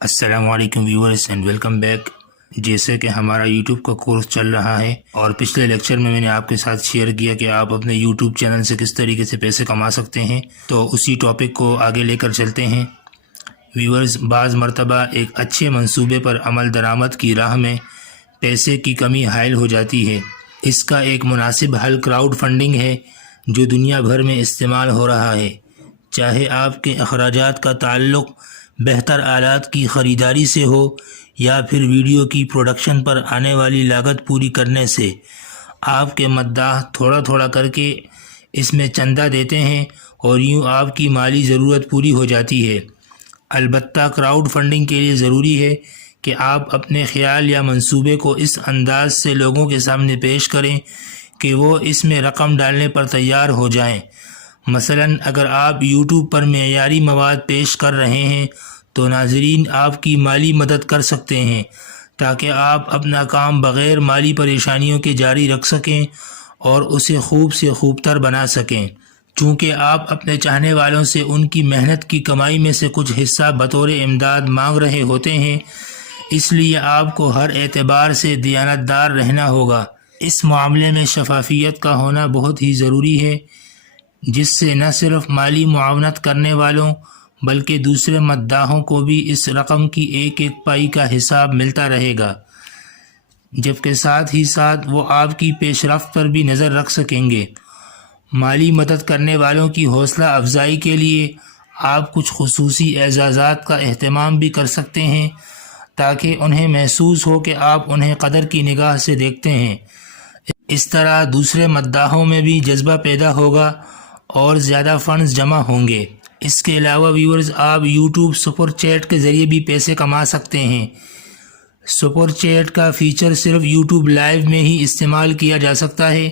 السلام علیکم viewers and welcome back. جیسے کہ ہمارا یوٹیوب کا کورس چل رہا ہے اور پچھلے لیکچر میں نے آپ کے ساتھ شیئر کیا کہ آپ اپنے یوٹیوب چینل سے کس طریقے سے پیسے کما سکتے ہیں، تو اسی ٹاپک کو آگے لے کر چلتے ہیں۔ ویورز، بعض مرتبہ ایک اچھے منصوبے پر عمل درآمد کی راہ میں پیسے کی کمی حائل ہو جاتی ہے۔ اس کا ایک مناسب حل کراؤڈ فنڈنگ ہے جو دنیا بھر میں استعمال ہو رہا ہے۔ چاہے آپ کے اخراجات کا تعلق بہتر آلات کی خریداری سے ہو یا پھر ویڈیو کی پروڈکشن پر آنے والی لاگت پوری کرنے سے، آپ کے مداح تھوڑا تھوڑا کر کے اس میں چندہ دیتے ہیں اور یوں آپ کی مالی ضرورت پوری ہو جاتی ہے۔ البتہ کراؤڈ فنڈنگ کے لیے ضروری ہے کہ آپ اپنے خیال یا منصوبے کو اس انداز سے لوگوں کے سامنے پیش کریں کہ وہ اس میں رقم ڈالنے پر تیار ہو جائیں۔ مثلاً اگر آپ یوٹیوب پر معیاری مواد پیش کر رہے ہیں تو ناظرین آپ کی مالی مدد کر سکتے ہیں تاکہ آپ اپنا کام بغیر مالی پریشانیوں کے جاری رکھ سکیں اور اسے خوب سے خوب تر بنا سکیں۔ چونکہ آپ اپنے چاہنے والوں سے ان کی محنت کی کمائی میں سے کچھ حصہ بطور امداد مانگ رہے ہوتے ہیں، اس لیے آپ کو ہر اعتبار سے دیانتدار رہنا ہوگا۔ اس معاملے میں شفافیت کا ہونا بہت ہی ضروری ہے، جس سے نہ صرف مالی معاونت کرنے والوں بلکہ دوسرے مداحوں کو بھی اس رقم کی ایک ایک پائی کا حساب ملتا رہے گا، جبکہ ساتھ ہی ساتھ وہ آپ کی پیش رفت پر بھی نظر رکھ سکیں گے۔ مالی مدد کرنے والوں کی حوصلہ افزائی کے لیے آپ کچھ خصوصی اعزازات کا اہتمام بھی کر سکتے ہیں تاکہ انہیں محسوس ہو کہ آپ انہیں قدر کی نگاہ سے دیکھتے ہیں۔ اس طرح دوسرے مداحوں میں بھی جذبہ پیدا ہوگا اور زیادہ فنڈز جمع ہوں گے۔ اس کے علاوہ ویورز، آپ یوٹیوب سپر چیٹ کے ذریعے بھی پیسے کما سکتے ہیں۔ سپر چیٹ کا فیچر صرف یوٹیوب لائیو میں ہی استعمال کیا جا سکتا ہے۔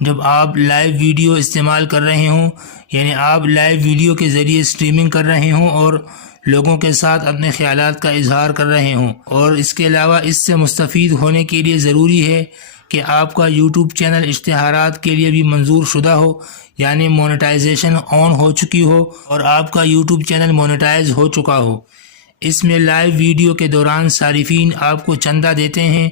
جب آپ لائیو ویڈیو استعمال کر رہے ہوں، یعنی آپ لائیو ویڈیو کے ذریعے اسٹریمنگ کر رہے ہوں اور لوگوں کے ساتھ اپنے خیالات کا اظہار کر رہے ہوں، اور اس کے علاوہ اس سے مستفید ہونے کے لیے ضروری ہے کہ آپ کا یوٹیوب چینل اشتہارات کے لیے بھی منظور شدہ ہو، یعنی مونیٹائزیشن آن ہو چکی ہو اور آپ کا یوٹیوب چینل مونیٹائز ہو چکا ہو۔ اس میں لائیو ویڈیو کے دوران صارفین آپ کو چندہ دیتے ہیں۔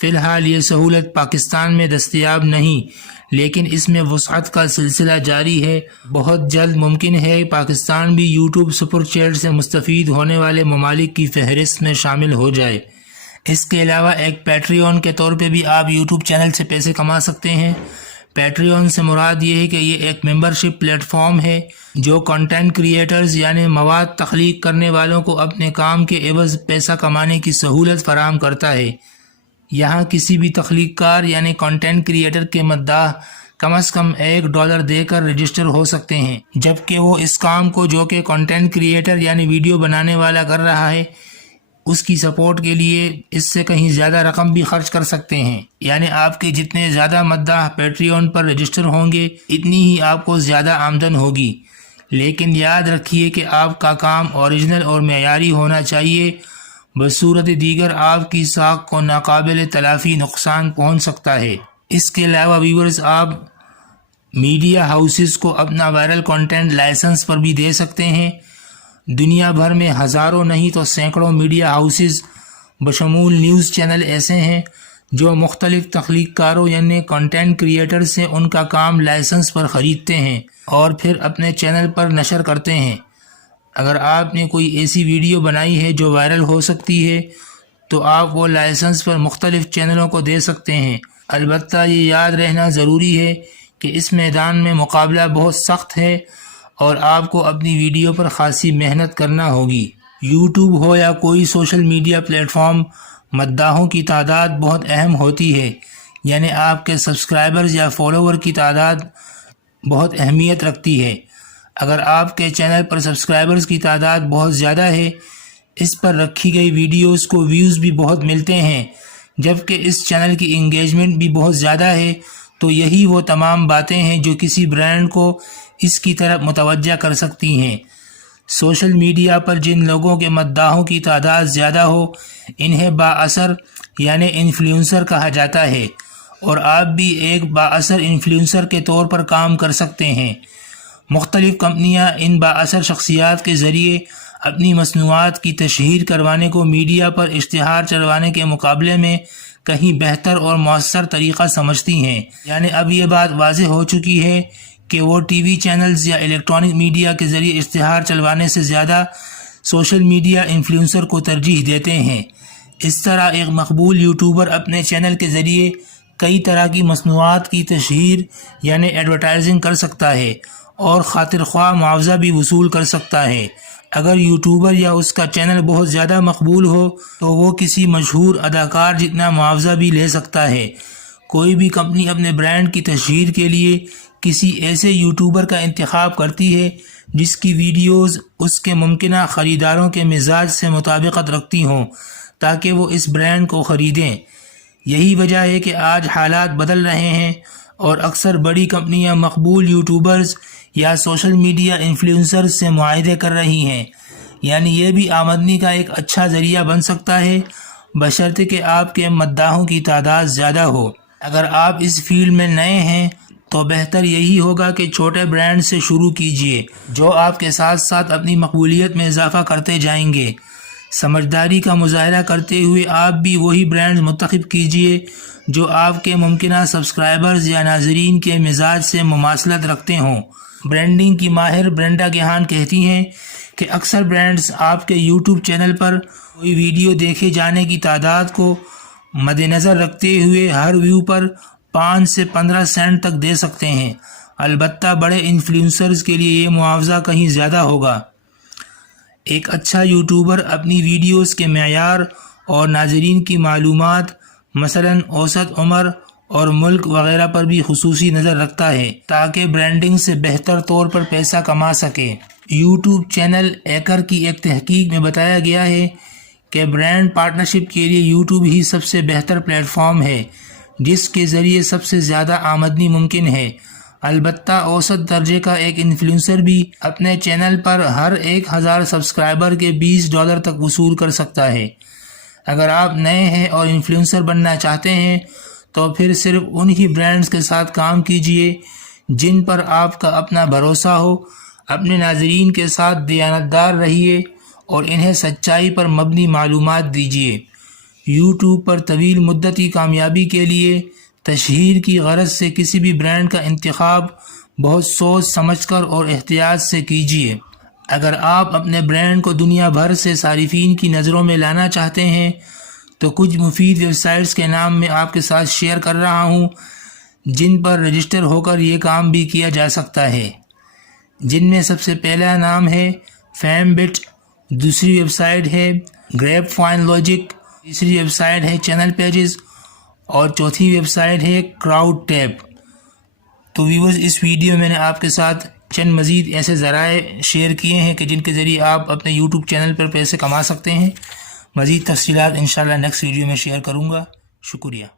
فی الحال یہ سہولت پاکستان میں دستیاب نہیں، لیکن اس میں وسعت کا سلسلہ جاری ہے۔ بہت جلد ممکن ہے پاکستان بھی یوٹیوب سپر چیٹ سے مستفید ہونے والے ممالک کی فہرست میں شامل ہو جائے۔ اس کے علاوہ ایک پیٹریون کے طور پہ بھی آپ یوٹیوب چینل سے پیسے کما سکتے ہیں۔ پیٹریون سے مراد یہ ہے کہ یہ ایک ممبرشپ پلیٹ فارم ہے جو کنٹینٹ کریئٹرز یعنی مواد تخلیق کرنے والوں کو اپنے کام کے عوض پیسہ کمانے کی سہولت فراہم کرتا ہے۔ یہاں کسی بھی تخلیق کار یعنی کنٹینٹ کریئٹر کے مداح کم از کم $1 دے کر رجسٹر ہو سکتے ہیں، جبکہ وہ اس کام کو جو کہ کنٹینٹ کریئٹر یعنی ویڈیو بنانے والا کر رہا ہے، اس کی سپورٹ کے لیے اس سے کہیں زیادہ رقم بھی خرچ کر سکتے ہیں۔ یعنی آپ کے جتنے زیادہ مداح پیٹریون پر رجسٹر ہوں گے، اتنی ہی آپ کو زیادہ آمدن ہوگی۔ لیکن یاد رکھیے کہ آپ کا کام اوریجنل اور معیاری ہونا چاہیے، بصورت دیگر آپ کی ساکھ کو ناقابل تلافی نقصان پہنچ سکتا ہے۔ اس کے علاوہ ویورز، آپ میڈیا ہاؤسز کو اپنا وائرل کنٹینٹ لائسنس پر بھی دے سکتے ہیں۔ دنیا بھر میں ہزاروں نہیں تو سینکڑوں میڈیا ہاؤسز بشمول نیوز چینل ایسے ہیں جو مختلف تخلیق کاروں یعنی کنٹینٹ کریئٹر سے ان کا کام لائسنس پر خریدتے ہیں اور پھر اپنے چینل پر نشر کرتے ہیں۔ اگر آپ نے کوئی ایسی ویڈیو بنائی ہے جو وائرل ہو سکتی ہے تو آپ وہ لائسنس پر مختلف چینلوں کو دے سکتے ہیں۔ البتہ یہ یاد رہنا ضروری ہے کہ اس میدان میں مقابلہ بہت سخت ہے اور آپ کو اپنی ویڈیو پر خاصی محنت کرنا ہوگی۔ یوٹیوب ہو یا کوئی سوشل میڈیا پلیٹ فارم، مداحوں کی تعداد بہت اہم ہوتی ہے، یعنی آپ کے سبسکرائبرز یا فالوور کی تعداد بہت اہمیت رکھتی ہے۔ اگر آپ کے چینل پر سبسکرائبرز کی تعداد بہت زیادہ ہے، اس پر رکھی گئی ویڈیوز کو ویوز بھی بہت ملتے ہیں، جبکہ اس چینل کی انگیجمنٹ بھی بہت زیادہ ہے، تو یہی وہ تمام باتیں ہیں جو کسی برانڈ کو اس کی طرف متوجہ کر سکتی ہیں۔ سوشل میڈیا پر جن لوگوں کے مداحوں کی تعداد زیادہ ہو، انہیں بااثر یعنی انفلوئنسر کہا جاتا ہے، اور آپ بھی ایک بااثر انفلوئنسر کے طور پر کام کر سکتے ہیں۔ مختلف کمپنیاں ان بااثر شخصیات کے ذریعے اپنی مصنوعات کی تشہیر کروانے کو میڈیا پر اشتہار چلوانے کے مقابلے میں کہیں بہتر اور مؤثر طریقہ سمجھتی ہیں۔ یعنی اب یہ بات واضح ہو چکی ہے کہ وہ ٹی وی چینلز یا الیکٹرانک میڈیا کے ذریعے اشتہار چلوانے سے زیادہ سوشل میڈیا انفلوئنسر کو ترجیح دیتے ہیں۔ اس طرح ایک مقبول یوٹیوبر اپنے چینل کے ذریعے کئی طرح کی مصنوعات کی تشہیر یعنی ایڈورٹائزنگ کر سکتا ہے اور خاطر خواہ معاوضہ بھی وصول کر سکتا ہے۔ اگر یوٹیوبر یا اس کا چینل بہت زیادہ مقبول ہو تو وہ کسی مشہور اداکار جتنا معاوضہ بھی لے سکتا ہے۔ کوئی بھی کمپنی اپنے برانڈ کی تشہیر کے لیے کسی ایسے یوٹیوبر کا انتخاب کرتی ہے جس کی ویڈیوز اس کے ممکنہ خریداروں کے مزاج سے مطابقت رکھتی ہوں تاکہ وہ اس برانڈ کو خریدیں۔ یہی وجہ ہے کہ آج حالات بدل رہے ہیں اور اکثر بڑی کمپنیاں مقبول یوٹیوبرز یا سوشل میڈیا انفلوئنسرز سے معاہدے کر رہی ہیں۔ یعنی یہ بھی آمدنی کا ایک اچھا ذریعہ بن سکتا ہے بشرطے کہ آپ کے مداحوں کی تعداد زیادہ ہو۔ اگر آپ اس فیلڈ میں نئے ہیں تو بہتر یہی ہوگا کہ چھوٹے برانڈ سے شروع کیجئے جو آپ کے ساتھ ساتھ اپنی مقبولیت میں اضافہ کرتے جائیں گے۔ سمجھداری کا مظاہرہ کرتے ہوئے آپ بھی وہی برانڈ منتخب کیجئے جو آپ کے ممکنہ سبسکرائبرز یا ناظرین کے مزاج سے مماثلت رکھتے ہوں۔ برانڈنگ کی ماہر برینڈا گیہان کہتی ہیں کہ اکثر برانڈز آپ کے یوٹیوب چینل پر کوئی ویڈیو دیکھے جانے کی تعداد کو مد نظر رکھتے ہوئے ہر ویو پر 5 سے 15 سینٹ تک دے سکتے ہیں۔ البتہ بڑے انفلوئنسرز کے لیے یہ معاوضہ کہیں زیادہ ہوگا۔ ایک اچھا یوٹیوبر اپنی ویڈیوز کے معیار اور ناظرین کی معلومات مثلاً اوسط عمر اور ملک وغیرہ پر بھی خصوصی نظر رکھتا ہے تاکہ برانڈنگ سے بہتر طور پر پیسہ کما سکے۔ یوٹیوب چینل ایکر کی ایک تحقیق میں بتایا گیا ہے کہ برانڈ پارٹنرشپ کے لیے یوٹیوب ہی سب سے بہتر پلیٹ فارم ہے جس کے ذریعے سب سے زیادہ آمدنی ممکن ہے۔ البتہ اوسط درجے کا ایک انفلوئنسر بھی اپنے چینل پر ہر 1000 سبسکرائبر کے $20 تک وصول کر سکتا ہے۔ اگر آپ نئے ہیں اور انفلوئنسر بننا چاہتے ہیں تو پھر صرف انہی برانڈز کے ساتھ کام کیجئے جن پر آپ کا اپنا بھروسہ ہو۔ اپنے ناظرین کے ساتھ دیانتدار رہیے اور انہیں سچائی پر مبنی معلومات دیجیے۔ یوٹیوب پر طویل مدتی کامیابی کے لیے تشہیر کی غرض سے کسی بھی برانڈ کا انتخاب بہت سوچ سمجھ کر اور احتیاط سے کیجیے۔ اگر آپ اپنے برانڈ کو دنیا بھر سے صارفین کی نظروں میں لانا چاہتے ہیں تو کچھ مفید ویب سائٹس کے نام میں آپ کے ساتھ شیئر کر رہا ہوں جن پر رجسٹر ہو کر یہ کام بھی کیا جا سکتا ہے، جن میں سب سے پہلا نام ہے فیم بٹ، دوسری ویب سائٹ ہے گریپ فائن لاجک، تیسری ویب سائٹ ہے چینل پیجز اور چوتھی ویب سائٹ ہے کراؤڈ ٹیپ۔ تو ویورز، اس ویڈیو میں نے آپ کے ساتھ چند مزید ایسے ذرائع شیئر کیے ہیں کہ جن کے ذریعے آپ اپنے یوٹیوب چینل پر پیسے کما سکتے ہیں۔ مزید تفصیلات انشاءاللہ نیکسٹ ویڈیو میں شیئر کروں گا۔ شکریہ۔